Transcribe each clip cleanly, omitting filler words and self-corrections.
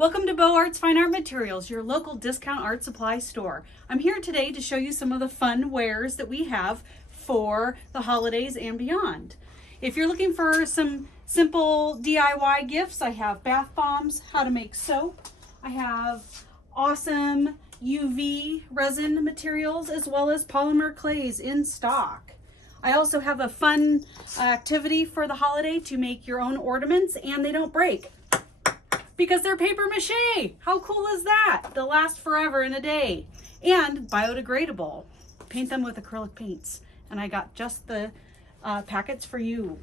Welcome to Beaux Art's Fine Art Materials, your local discount art supply store. I'm here today to show you some of the fun wares that we have for the holidays and beyond. If you're looking for some simple DIY gifts, I have bath bombs, how to make soap. I have awesome UV resin materials as well as polymer clays in stock. I also have a fun activity for the holiday to make your own ornaments, and they don't break because they're paper mache. How cool is that? They'll last forever in a day, and biodegradable. Paint them with acrylic paints, and I got just the packets for you.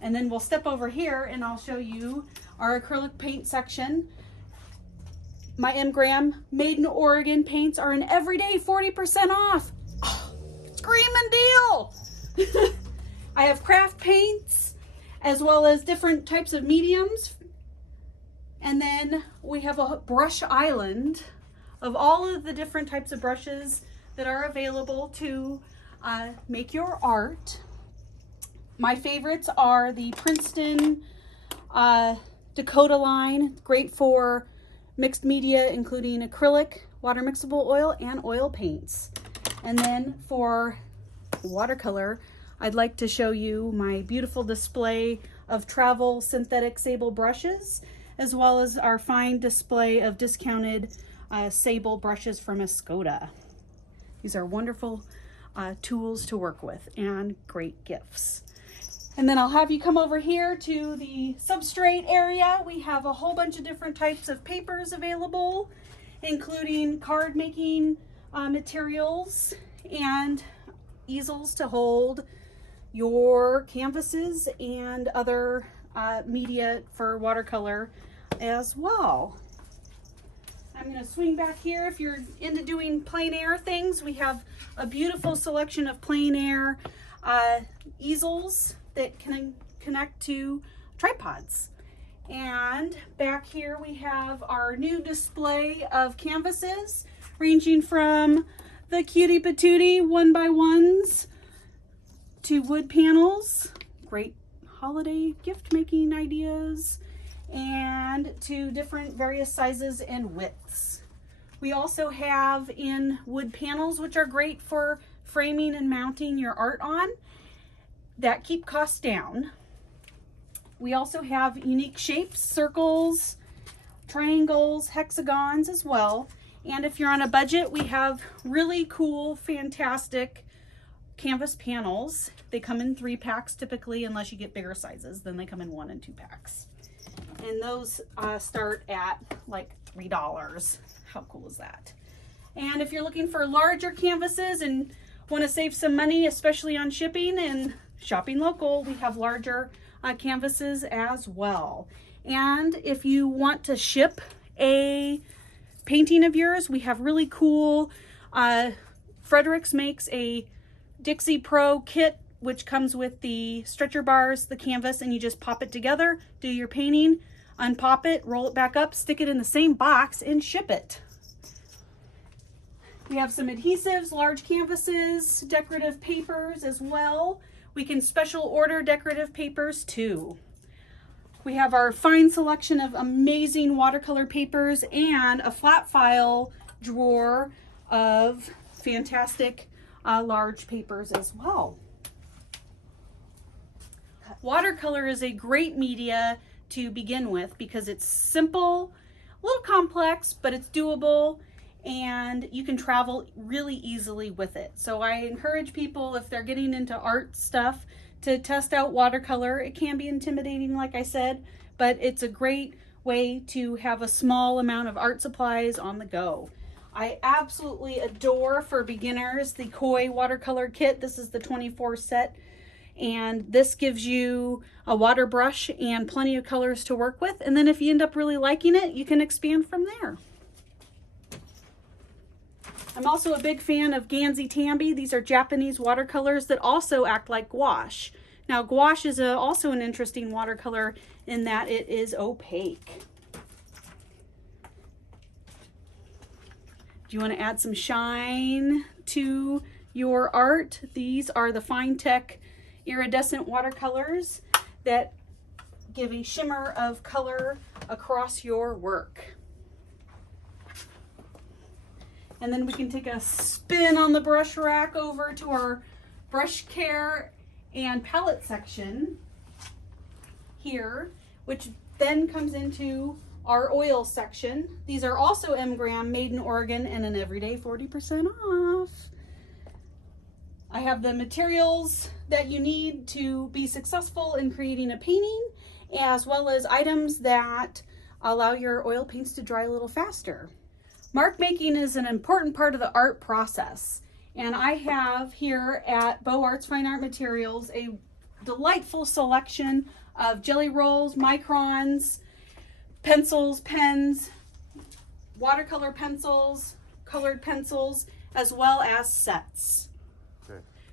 And then we'll step over here and I'll show you our acrylic paint section. My M-Gram Made in Oregon paints are an everyday 40% off. Screaming deal! I have craft paints as well as different types of mediums. And then we have a brush island of all of the different types of brushes that are available to make your art. My favorites are the Princeton Dakota line, great for mixed media, including acrylic, water mixable oil, and oil paints. And then for watercolor, I'd like to show you my beautiful display of travel synthetic sable brushes, as well as our fine display of discounted sable brushes from Escoda. These are wonderful tools to work with and great gifts. And then I'll have you come over here to the substrate area. We have a whole bunch of different types of papers available, including card making materials and easels to hold your canvases and other media for watercolor as well. I'm going to swing back here. If you're into doing plein air things, we have a beautiful selection of plein air easels that can connect to tripods. And back here we have our new display of canvases, ranging from the cutie patootie 1x1s to wood panels, great holiday gift making ideas, and to different various sizes and widths. We also have in wood panels, which are great for framing and mounting your art on, that keep costs down. We also have unique shapes, circles, triangles, hexagons as well. And if you're on a budget, we have really cool, fantastic canvas panels. They come in 3 packs typically, unless you get bigger sizes, then they come in 1 and 2 packs. And those start at like $3. How cool is that? And if you're looking for larger canvases and want to save some money, especially on shipping and shopping local, we have larger canvases as well. And if you want to ship a painting of yours, we have really cool, Fredericks makes a Dixie Pro Kit, which comes with the stretcher bars, the canvas, and you just pop it together, do your painting, unpop it, roll it back up, stick it in the same box, and ship it. We have some adhesives, large canvases, decorative papers as well. We can special order decorative papers too. We have our fine selection of amazing watercolor papers and a flat file drawer of fantastic large papers as well. Watercolor is a great media to begin with because it's simple, a little complex, but it's doable, and you can travel really easily with it. So I encourage people, if they're getting into art stuff, to test out watercolor. It can be intimidating, like I said, but it's a great way to have a small amount of art supplies on the go. I absolutely adore, for beginners, the Koi Watercolor Kit. This is the 24 set, and this gives you a water brush and plenty of colors to work with. And then if you end up really liking it, you can expand from there. I'm also a big fan of Gansy Tambi. These are Japanese watercolors that also act like gouache. Now, gouache is also an interesting watercolor in that it is opaque. Do you want to add some shine to your art? These are the Fine Tech iridescent watercolors that give a shimmer of color across your work. And then we can take a spin on the brush rack over to our brush care and palette section here, which then comes into our oil section. These are also M-Gram, made in Oregon, and an everyday 40% off. I have the materials that you need to be successful in creating a painting, as well as items that allow your oil paints to dry a little faster. Mark making is an important part of the art process, and I have here at Beaux Arts Fine Art Materials a delightful selection of jelly rolls, microns, pencils, pens, watercolor pencils, colored pencils, as well as sets.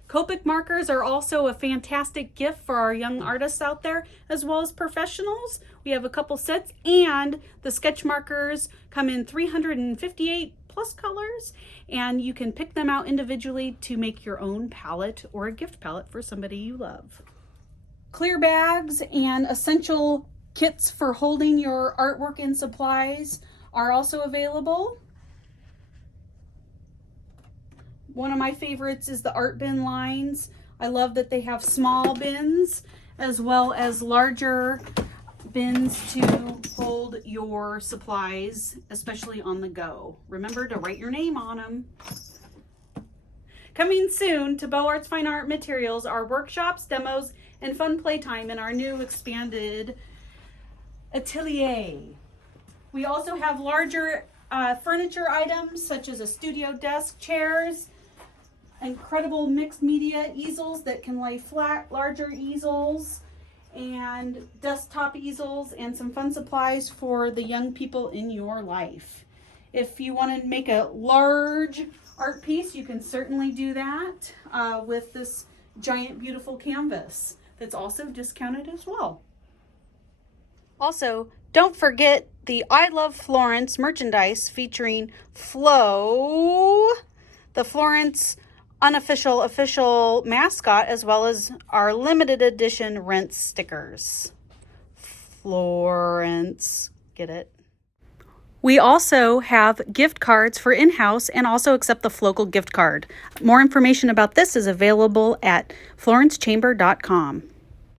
Copic markers are also a fantastic gift for our young artists out there, as well as professionals. We have a couple sets, and the sketch markers come in 358 plus colors, and you can pick them out individually to make your own palette or a gift palette for somebody you love. Clear bags and essential kits for holding your artwork and supplies are also available. One of my favorites is the art bin lines. I love that they have small bins as well as larger bins to hold your supplies, especially on the go. Remember to write your name on them. Coming soon to Beaux Arts Fine Art Materials are workshops, demos, and fun playtime in our new expanded atelier. We also have larger furniture items such as a studio desk, chairs, incredible mixed media easels that can lay flat, larger easels, and desktop easels, and some fun supplies for the young people in your life. If you want to make a large art piece, you can certainly do that with this giant beautiful canvas that's also discounted as well. Also, don't forget the I Love Florence merchandise featuring Flo, the Florence unofficial official mascot, as well as our limited edition rent stickers. Florence, get it? We also have gift cards for in-house and also accept the local gift card. More information about this is available at florencechamber.com.